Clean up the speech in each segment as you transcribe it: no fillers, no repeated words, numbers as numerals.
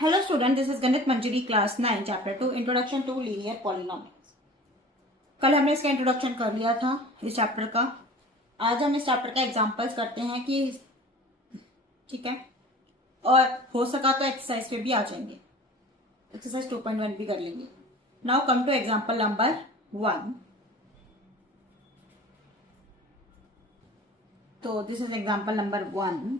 Hello student, this is Ganit Manjari class 9 chapter 2 introduction to linear polynomials. कल हमने इसका introduction कर लिया था इस चैप्टर का। आज हम इस चैप्टर का एग्जांपल्स करते हैं कि ठीक है, और हो सका तो एक्सरसाइज पे भी आ जाएंगे। एक्सरसाइज 2.1 भी कर लेंगे। Now come to example number 1। तो this is example number 1।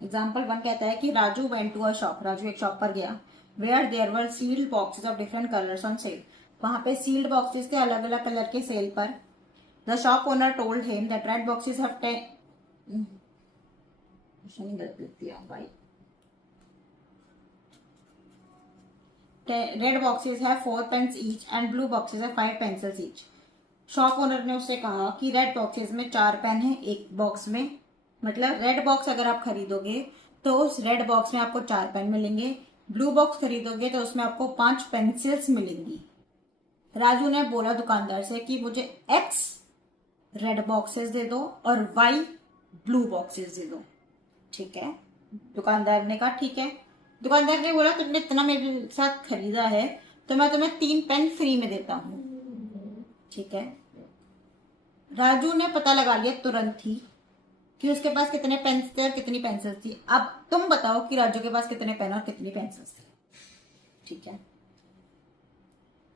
Example 1 कहता है कि Raju went to a shop. Raju एक शॉप पर गया। Where there were sealed boxes of different colours on sale. वहां पे सील्ड बॉक्सेस थे अलग अलग कलर के सेल पर। The shop owner told him that red boxes have 4 pens each and blue boxes have 5 pencils each। Shop owner ने उससे कहा कि रेड बॉक्सेस में 4 पेन है एक बॉक्स में। मतलब रेड बॉक्स अगर आप खरीदोगे तो उस रेड बॉक्स में आपको 4 पेन मिलेंगे। ब्लू बॉक्स खरीदोगे तो उसमें आपको 5 पेंसिल्स मिलेंगी। राजू ने बोला दुकानदार से कि मुझे एक्स रेड बॉक्सेस दे दो और वाई ब्लू बॉक्सेस दे दो। ठीक है, दुकानदार ने कहा ठीक है। दुकानदार ने बोला तुमने इतना मेरे साथ खरीदा है तो मैं तुम्हें 3 पेन फ्री में देता हूँ। ठीक है, राजू ने पता लगा लिया तुरंत ही कि उसके पास कितने पेन थे और कितनी पेंसिल्स थी। अब तुम बताओ कि राजू के पास कितने पेन और कितनी पेंसिल्स थी। ठीक है,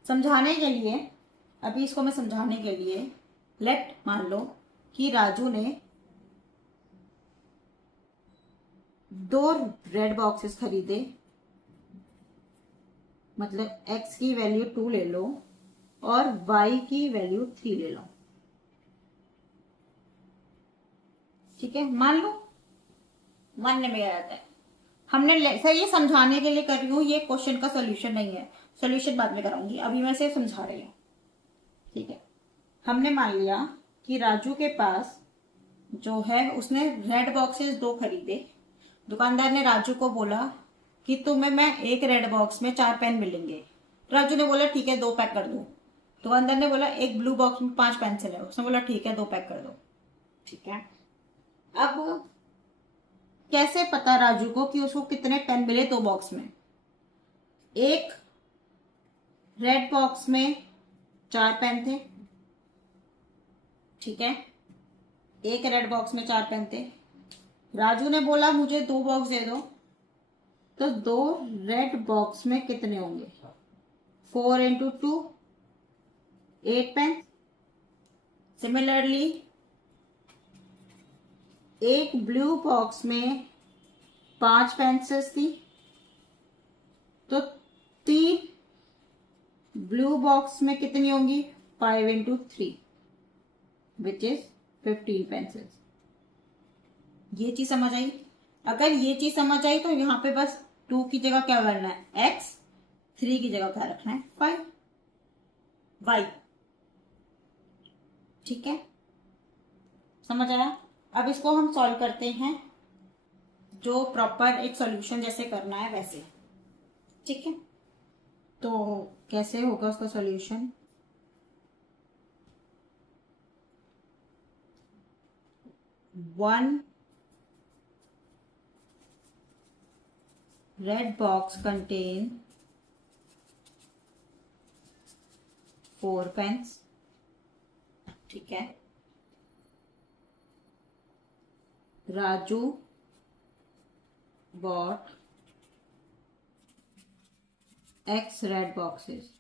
समझाने के लिए, अभी इसको मैं समझाने के लिए लेट मान लो कि राजू ने 2 रेड बॉक्सेस खरीदे। मतलब x की वैल्यू 2 ले लो और y की वैल्यू 3 ले लो। ठीक है, मान लो मानने में आ जाता है। हमने सर ये समझाने के लिए कर रही हूँ, ये क्वेश्चन का सोल्यूशन नहीं है। सोल्यूशन बाद में कराऊंगी, अभी मैं सिर्फ समझा रही हूँ। ठीक है, हमने मान लिया कि राजू के पास जो है उसने रेड बॉक्सेस 2 खरीदे। दुकानदार ने राजू को बोला कि तुम्हें मैं एक रेड बॉक्स में 4 पेन मिलेंगे। राजू ने बोला ठीक है 2 पैक कर दो। दुकानदार ने बोला एक ब्लू बॉक्स में 5 पेंसिल है। उसने बोला ठीक है 2 पैक कर दो। ठीक है, अब कैसे पता राजू को कि उसको कितने पेन मिले 2 बॉक्स में। एक रेड बॉक्स में 4 पेन थे। ठीक है, एक रेड बॉक्स में 4 पेन थे। राजू ने बोला मुझे 2 बॉक्स दे दो, तो 2 रेड बॉक्स में कितने होंगे? 4 इंटू 2 8 पेन। सिमिलरली एक ब्लू बॉक्स में 5 पेंसिल्स थी, तो 3 ब्लू बॉक्स में कितनी होंगी? 5 इंटू 3 विच इज 15 पेंसिल्स। ये चीज समझ आई? अगर ये चीज समझ आई तो यहाँ पे बस 2 की जगह क्या करना है? x, 3 की जगह क्या रखना है? 5, y। ठीक है, समझ आया? अब इसको हम सॉल्व करते हैं, जो प्रॉपर एक सॉल्यूशन जैसे करना है वैसे। ठीक है, तो कैसे होगा उसका solution? One red box contain 4 pens. ठीक है, Raju bought X red boxes.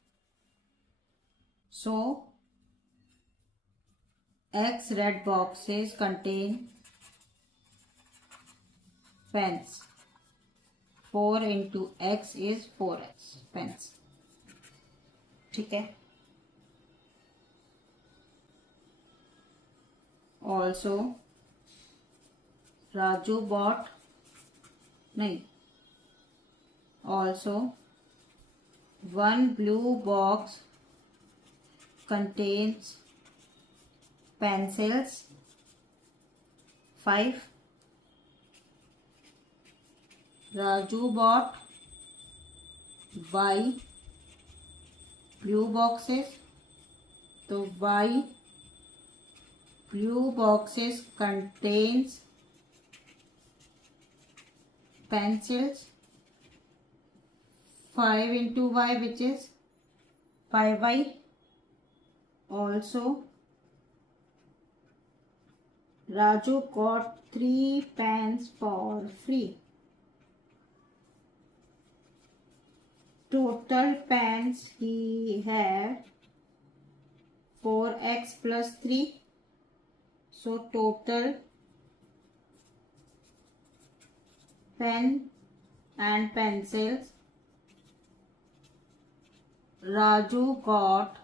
So X red boxes contain pens. 4 into X is 4X pens. ठीक है, also Raju bought नहीं also 1 blue box contains pencils 5. Raju bought Y blue boxes, तो Y blue boxes contains pencils 5 into y, which is 5y. Also, Raju got 3 pens for free. Total pens he had 4x plus 3. So total pen and pencils Raju got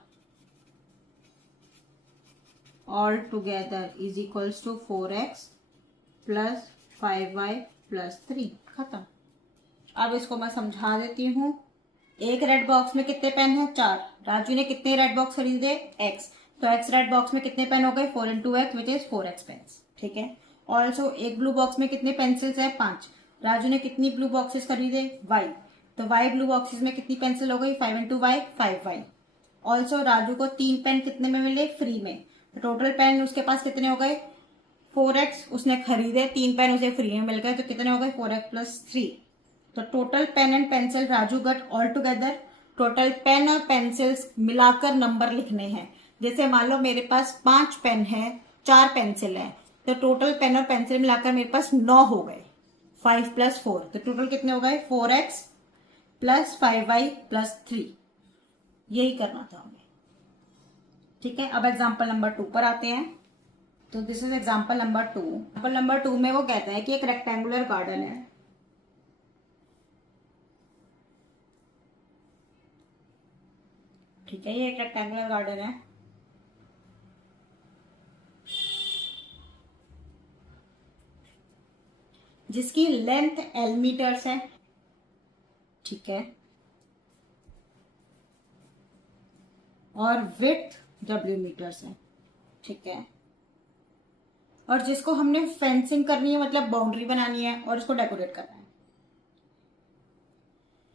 all together is equals to 4x plus 5y plus 3. खत्म. अब इसको मैं समझा देती हूँ. एक red box में कितने पेन है? 4. राजू ने कितने रेड बॉक्स खरीदे? x. तो x रेड बॉक्स में कितने पेन हो गए? 4 into x, which is 4x pens. ठीक है. ऑल्सो एक ब्लू बॉक्स में कितने पेंसिल्स है? 5. राजू ने कितनी ब्लू बॉक्सेस खरीदे? y. तो y ब्लू बॉक्सेस में कितनी पेंसिल हो गई? 5 into y, 5y. Also Raju को 3 पेन कितने में मिले? फ्री में. तो टोटल पेन उसके पास कितने हो गए? 4x. उसने खरीदे, 3 पेन उसे फ्री में मिल गए, तो कितने हो गए? 4x plus 3. तो total pen and pencil Raju got all together. Total pen और पेंसिल्स मिलाकर नंबर लिखने हैं. जैसे मान लो मेरे पास 5 पेन है, 4 पेंसिल है, तो टोटल पेन और पेंसिल मिलाकर मेरे पास 9 हो गए. 5 plus 4, तो टोटल कितने हो गए? 4x plus 5y plus 3. यही करना था हमें. ठीक है. अब एग्जाम्पल नंबर 2 पर आते हैं. तो this is example number 2. Example number 2 में वो कहता है कि एक रेक्टेंगुलर गार्डन है. ठीक है. ये एक रेक्टेंगुलर गार्डन है. जिसकी लेंथ L मीटर्स है. ठीक है. और विड्थ W मीटर्स है. ठीक है. और जिसको हमने फेंसिंग करनी है, मतलब बाउंड्री बनानी है और इसको डेकोरेट करना है.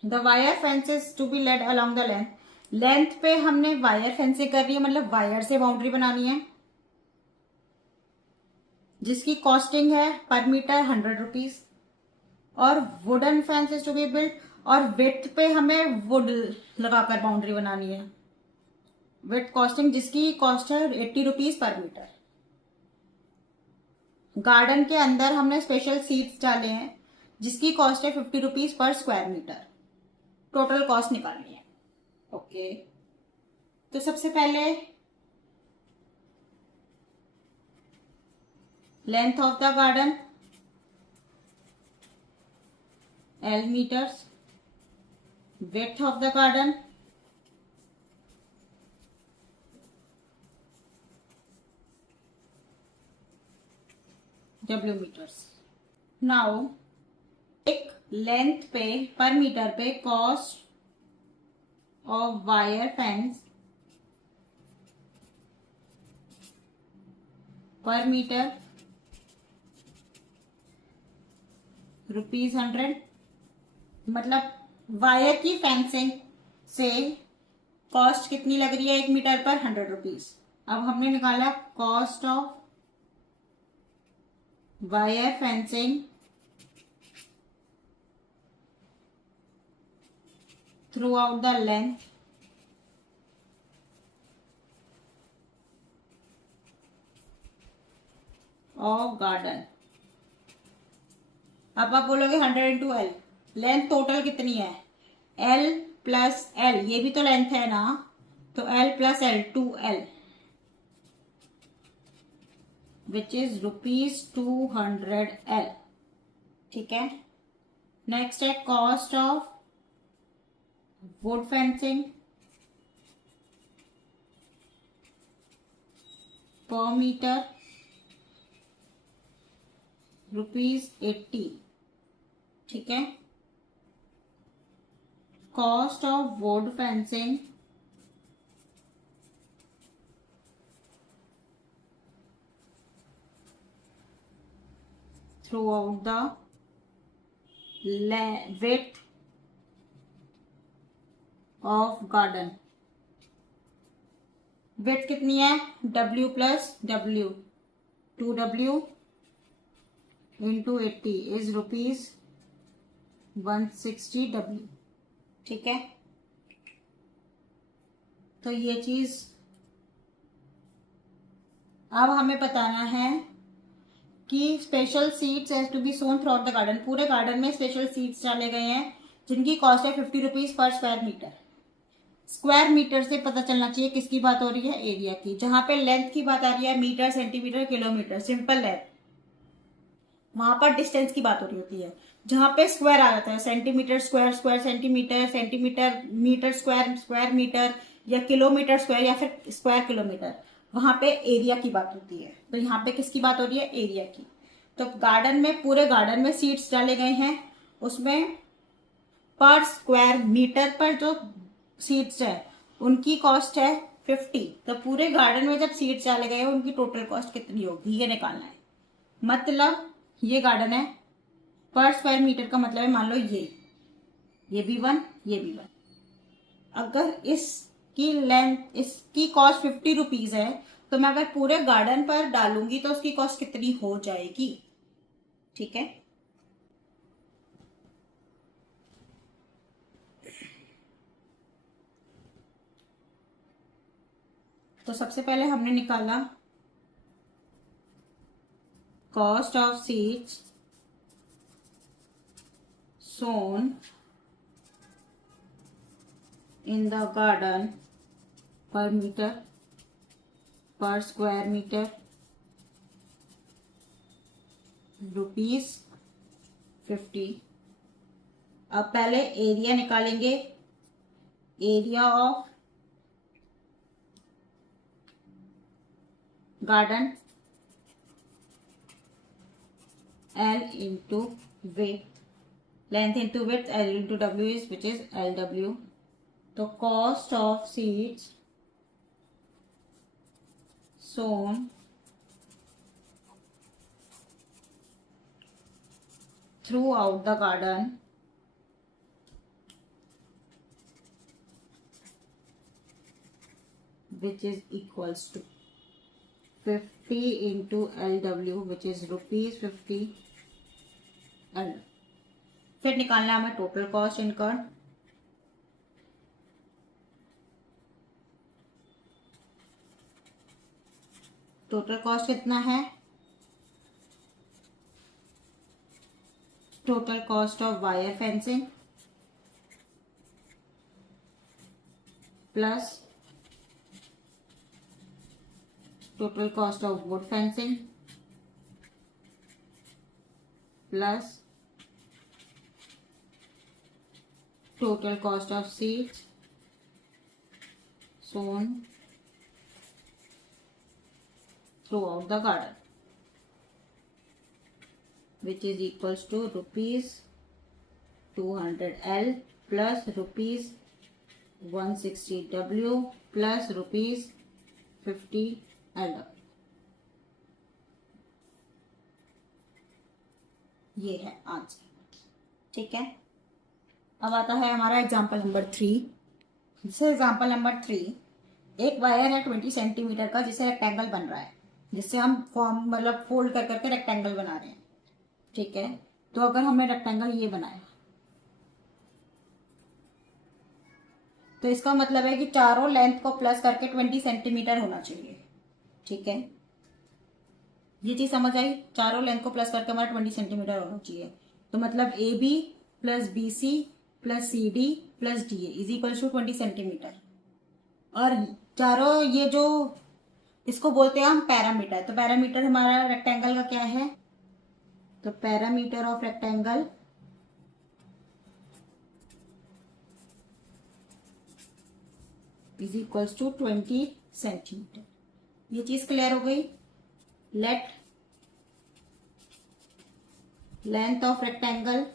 The wire fences to be laid along the length. Length पे हमने वायर फेंसिंग करनी है, मतलब वायर से बाउंड्री बनानी है, जिसकी कॉस्टिंग है पर मीटर 100 रुपीज. और wooden fences to be built. और विड्थ पे हमें वुड लगाकर बाउंड्री बनानी है. विड्थ कॉस्टिंग जिसकी कॉस्ट है 80 रुपीज पर मीटर. गार्डन के अंदर हमने स्पेशल सीड्स डाले हैं, जिसकी कॉस्ट है 50 rupees per square metre. Total cost निकालनी है. ओके. तो सबसे पहले length of the garden L meters. Width of the garden W meters. Now एक लेंथ पे पर मीटर पे कॉस्ट ऑफ वायर फेंस पर मीटर ₹100. मतलब वायर की फेंसिंग से कॉस्ट कितनी लग रही है 1 मीटर पर? 100 रुपीज. अब हमने निकाला cost of wire fencing through out the length of garden. अब आप बोलोगे 100 into L. लेंथ टोटल कितनी है? L plus L. ये भी तो लेंथ है ना, तो L plus L 2L, which is ₹200L. ठीक है. नेक्स्ट है कॉस्ट ऑफ वुड फेंसिंग पर मीटर ₹80. ठीक है. Cost of would fencing throughout the width of garden. width कितनी है? W plus W. 2W into 80 is ₹160W. ठीक है, तो ये चीज अब हमें बताना है कि special seeds has to be sown throughout the garden. पूरे गार्डन में स्पेशल सीड्स डाले गए हैं जिनकी कॉस्ट है 50 rupees per square metre. Square metre से पता चलना चाहिए किसकी बात हो रही है, एरिया की। जहां पे लेंथ की बात आ रही है मीटर, सेंटीमीटर, किलोमीटर, सिंपल है, वहां पर डिस्टेंस की बात हो रही होती है। जहां पे स्क्वायर आ जाता है centimetre square, square centimetre, centimetre metre square, square metre, या किलोमीटर स्क्वायर, या फिर स्क्वायर किलोमीटर, वहां पे एरिया की बात होती है। तो यहाँ पे किसकी बात हो रही है, एरिया की। तो गार्डन में, पूरे गार्डन में सीड्स डाले गए हैं, उसमें पर स्क्वायर मीटर पर जो सीड्स है उनकी कॉस्ट है 50। तो पूरे गार्डन में जब सीड्स डाले गए उनकी टोटल कॉस्ट कितनी होगी ये निकालना है। मतलब ये गार्डन है, पर स्क्वायर मीटर का मतलब है, मान लो ये भी वन, ये भी वन। अगर इसकी लेंथ, इसकी कॉस्ट 50 रुपीज है, तो मैं अगर पूरे गार्डन पर डालूंगी तो उसकी कॉस्ट कितनी हो जाएगी। ठीक है, तो सबसे पहले हमने निकाला cost of seeds sown in the garden per meter, per square meter, ₹50। अब पहले एरिया निकालेंगे, area of garden L into width, length into width, L into W is, which is LW। तो cost of seeds sown throughout the garden which is equals to 50 into LW which is ₹50 L। फिर निकालना हमें total cost incurred. Total cost कितना है, total cost of wire fencing plus total cost of would fencing plus total cost of seeds sown throughout the garden which is equals to ₹200L plus ₹160W plus ₹50L। ये है answer. ठीक है, अब आता है हमारा एग्जाम्पल नंबर 3। जैसे example number 3, एक वायर है 20 सेंटीमीटर का जिसे रेक्टेंगल बन रहा है, जिससे हम फॉर्म मतलब फोल्ड कर करके रेक्टेंगल बना रहे हैं। ठीक है, तो अगर हमने रेक्टेंगल ये बनाया तो इसका मतलब है कि चारों लेंथ को प्लस करके 20 सेंटीमीटर होना चाहिए। ठीक है, ये चीज समझ आई, चारों लेंथ को प्लस करके हमारा 20 सेंटीमीटर होना चाहिए। तो मतलब AB plus BC plus CD plus DA is equal to 20 centimetre. और चारों ये जो इसको बोलते हैं हम पैरामीटर, तो पैरामीटर हमारा रेक्टेंगल का क्या है, तो parameter of rectangle is equals to 20 centimetre. ये चीज क्लियर हो गई। लेट लेंथ ऑफ रेक्टेंगल,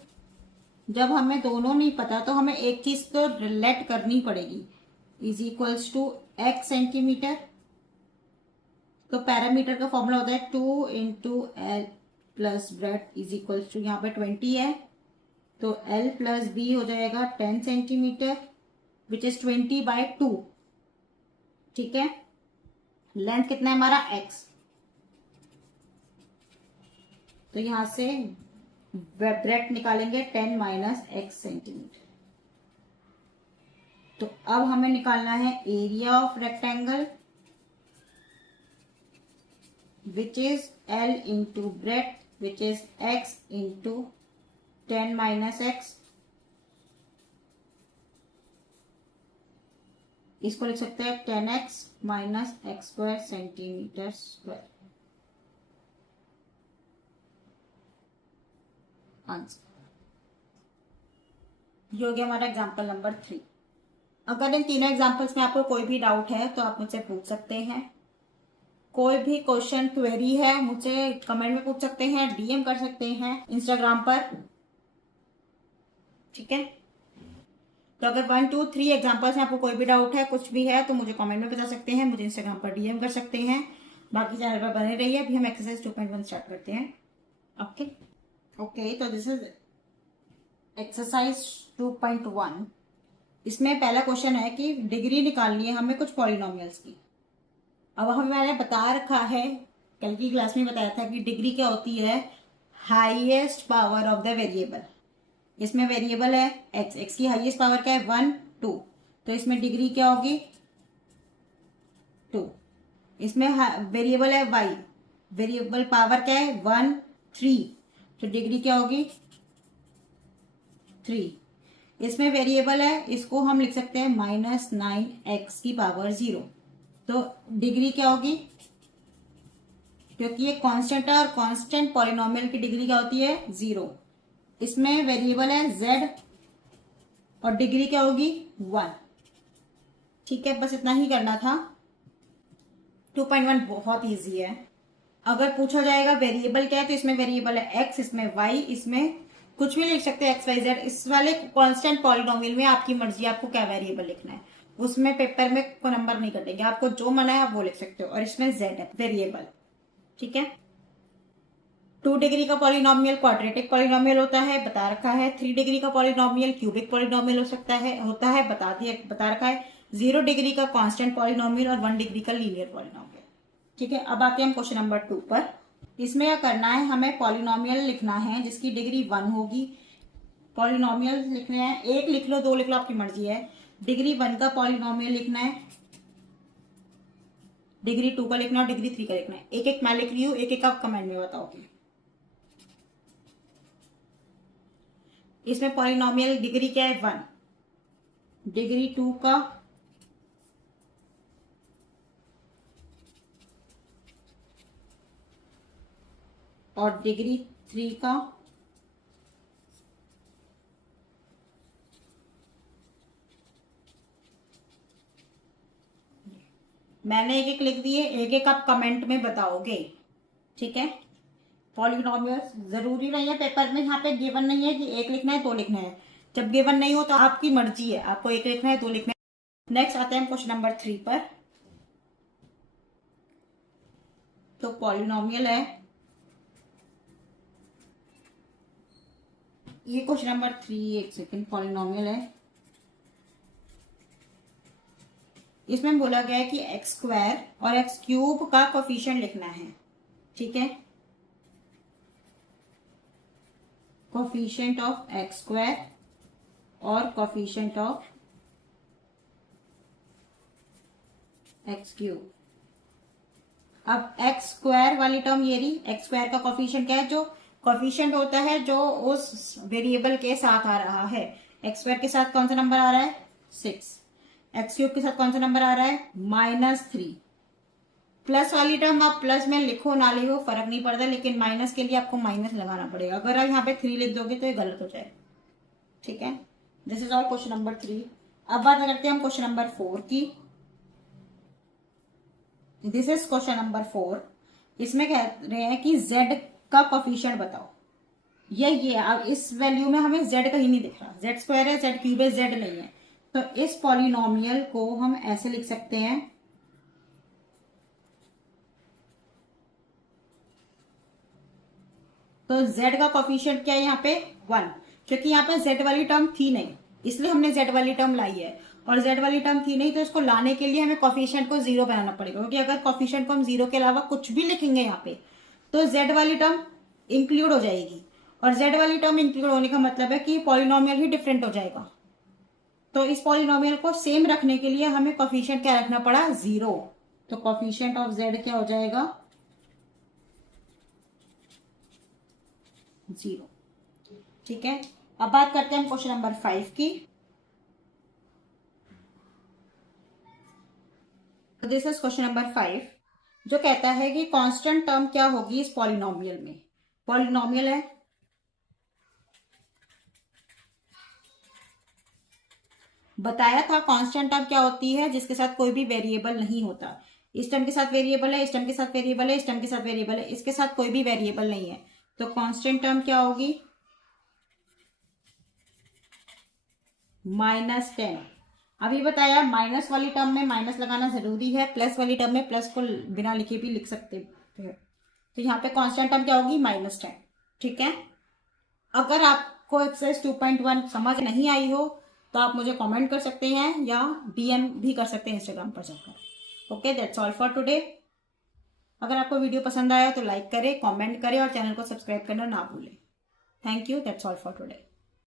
जब हमें दोनों नहीं पता तो हमें एक चीज तो लेट करनी पड़ेगी, is equals to x centimetre. तो पैरामीटर का फॉर्मूला होता है 2 into L plus breadth is equals to, यहाँ पे 20 है तो L प्लस B हो जाएगा 10 सेंटीमीटर विच इज 20/2। ठीक है, लेंथ कितना है हमारा x, तो यहां से ब्रेथ निकालेंगे 10 माइनस x सेंटीमीटर। तो अब हमें निकालना है area of rectangle which is L into breadth which is x into 10 minus x. इसको लिख सकते हैं 10x minus x square centimetre square. Answer ये हो गया हमारा एग्जाम्पल नंबर 3। अगर इन तीनों एग्जाम्पल्स में आपको कोई भी डाउट है तो आप मुझसे पूछ सकते हैं। कोई भी क्वेश्चन क्वेरी है मुझसे कमेंट में पूछ सकते हैं, DM कर सकते हैं इंस्टाग्राम पर। ठीक है, तो अगर 1 2 3 एग्जाम्पल्स में आपको कोई भी डाउट है, कुछ भी है, तो मुझे कमेंट में बता सकते हैं, मुझे इंस्टाग्राम पर DM कर सकते हैं। बाकी चैनल पर बने रहिए। अभी हम एक्सरसाइज 2.1 स्टार्ट करते हैं। ओके, तो दिस इज एक्सरसाइज 2.1। इसमें पहला क्वेश्चन है कि डिग्री निकालनी है हमें कुछ पॉलिनोमियल्स की। अब हमें मैंने बता रखा है, कल की क्लास में बताया था कि डिग्री क्या होती है, highest power of the variable. इसमें वेरिएबल है एक्स, एक्स की हाईएस्ट पावर क्या है 1 2, तो इसमें डिग्री क्या होगी 2। इसमें वेरिएबल है वाई, वेरिएबल पावर क्या है 1 3, तो डिग्री क्या होगी 3। इसमें वेरिएबल है, इसको हम लिख सकते हैं -9x की पावर 0, तो डिग्री क्या होगी, क्योंकि ये कांस्टेंट है और कांस्टेंट पॉलिनोमियल की डिग्री क्या होती है 0। इसमें वेरिएबल है z और डिग्री क्या होगी 1। ठीक है, बस इतना ही करना था। 2.1 बहुत इजी है। अगर पूछा जाएगा वेरिएबल क्या है, तो इसमें वेरिएबल है x, इसमें y, इसमें कुछ भी लिख सकते हैं x y z। इस वाले कांस्टेंट पॉलिनोमियल में आपकी मर्जी, आपको क्या वेरिएबल लिखना है, उसमें पेपर में कोई नंबर नहीं कटेंगे, आपको जो मना है आप वो लिख सकते हो। और इसमें z है वेरिएबल। ठीक है, 2 डिग्री का पॉलिनोमियल क्वाड्रेटिक पॉलिनोमियल होता है, बता रखा है। 3 डिग्री का पॉलिनोमियल क्यूबिक पॉलिनोमियल हो सकता है, होता है, बता रखा है। 0 डिग्री का कांस्टेंट पॉलिनोमियल और 1 डिग्री का लीनियर पॉलिनोमियल। ठीक है, अब आते हैं हम क्वेश्चन नंबर 2 पर। इसमें क्या करना है, हमें पॉलिनोमियल लिखना है जिसकी डिग्री 1 होगी। पॉलिनोमियल लिखने हैं, 1 लिख लो 2 लिख लो, आपकी मर्जी है। डिग्री 1 का पॉलिनोमियल लिखना है, डिग्री 2 का लिखना है और डिग्री 3 का लिखना है। एक एक मैं लिख रही हूँ, एक एक आप कमेंट में बताओगे। इसमें पॉलिनोमियल डिग्री क्या है 1, डिग्री 2 का और डिग्री 3 का। मैंने एक एक लिख दिए, एक एक आप कमेंट में बताओगे। ठीक है, पॉलिनोमियल्स जरूरी नहीं है पेपर में, यहाँ पे गिवन नहीं है कि 1 लिखना है 2 लिखना है। जब गिवन नहीं हो तो आपकी मर्जी है, आपको 1 लिखना है 2 लिखना है। नेक्स्ट आते हैं क्वेश्चन नंबर 3 पर। तो पॉलिनोमियल है, ये क्वेश्चन नंबर 3, एक सेकेंड, पॉलिनोमियल है। इसमें बोला गया है कि एक्स स्क्वायर और एक्स क्यूब का कोफिशिएंट लिखना है। ठीक है, कोफिशिएंट ऑफ एक्स स्क्वायर और कोफिशिएंट ऑफ एक्स क्यूब। अब एक्स स्क्वायर वाली टर्म ये रही, एक्स स्क्वायर का कोफिशिएंट क्या है, जो कोफिशिएंट होता है जो उस वेरिएबल के साथ आ रहा है। एक्स स्क्वायर के साथ कौन सा नंबर आ रहा है 6, एक्स क्यूब के साथ कौन सा नंबर आ रहा है -3। प्लस वाली टर्म आप प्लस में लिखो ना लिखो फर्क नहीं पड़ता, लेकिन माइनस के लिए आपको माइनस लगाना पड़ेगा। अगर आप यहाँ पे 3 लिख दोगे तो ये गलत हो जाएगा। ठीक है, this is all question number 3। अब बात करते हैं हम क्वेश्चन नंबर 4 की। This is question number 4। इसमें कह रहे हैं कि z का कोफिशिएंट बताओ। ये अब इस वैल्यू में हमें z कहीं नहीं दिख रहा, z स्क्वायर है, z क्यूब है, z नहीं है। तो इस पॉलिनोमियल को हम ऐसे लिख सकते हैं, तो z का कोफिशिएंट क्या है यहाँ पे 1, क्योंकि यहाँ पे z वाली टर्म थी नहीं, इसलिए हमने z वाली टर्म लाई है। और z वाली टर्म थी नहीं, तो इसको लाने के लिए हमें कोफिशिएंट को 0 बनाना पड़ेगा, क्योंकि अगर कोफिशिएंट को हम 0 के अलावा कुछ भी लिखेंगे यहाँ पे तो z वाली टर्म इंक्लूड हो जाएगी। और z वाली टर्म इंक्लूड होने का मतलब है कि पॉलिनोमियल ही डिफरेंट हो जाएगा। तो इस पॉलिनोमियल को सेम रखने के लिए हमें कोफिशिएंट क्या रखना पड़ा, 0। तो कोफिशिएंट ऑफ z क्या हो जाएगा, 0। ठीक है, अब बात करते हैं हम क्वेश्चन नंबर 5 की। दिस इज क्वेश्चन नंबर 5, जो कहता है कि कांस्टेंट टर्म क्या होगी इस पॉलिनोमियल में। पॉलिनोमियल है, बताया था कांस्टेंट टर्म क्या होती है, जिसके साथ कोई भी वेरिएबल नहीं होता। इस टर्म के साथ वेरिएबल है, इस टर्म के साथ वेरिएबल है, इस टर्म के साथ वेरिएबल है, इसके साथ कोई भी वेरिएबल नहीं है। तो कांस्टेंट टर्म क्या होगी, -10। अभी बताया माइनस वाली टर्म में माइनस लगाना जरूरी है, प्लस वाली टर्म में प्लस को बिना लिखे भी लिख सकते हैं। तो यहाँ पे कांस्टेंट टर्म क्या होगी, -10। ठीक है, अगर आपको एक्सरसाइज 2.1 समझ नहीं आई हो तो आप मुझे कमेंट कर सकते हैं या DM भी कर सकते हैं इंस्टाग्राम पर जाकर। Okay, that's all for today. अगर आपको वीडियो पसंद आया तो लाइक करें, कमेंट करें और चैनल को सब्सक्राइब करना ना भूलें। Thank you, that's all for today.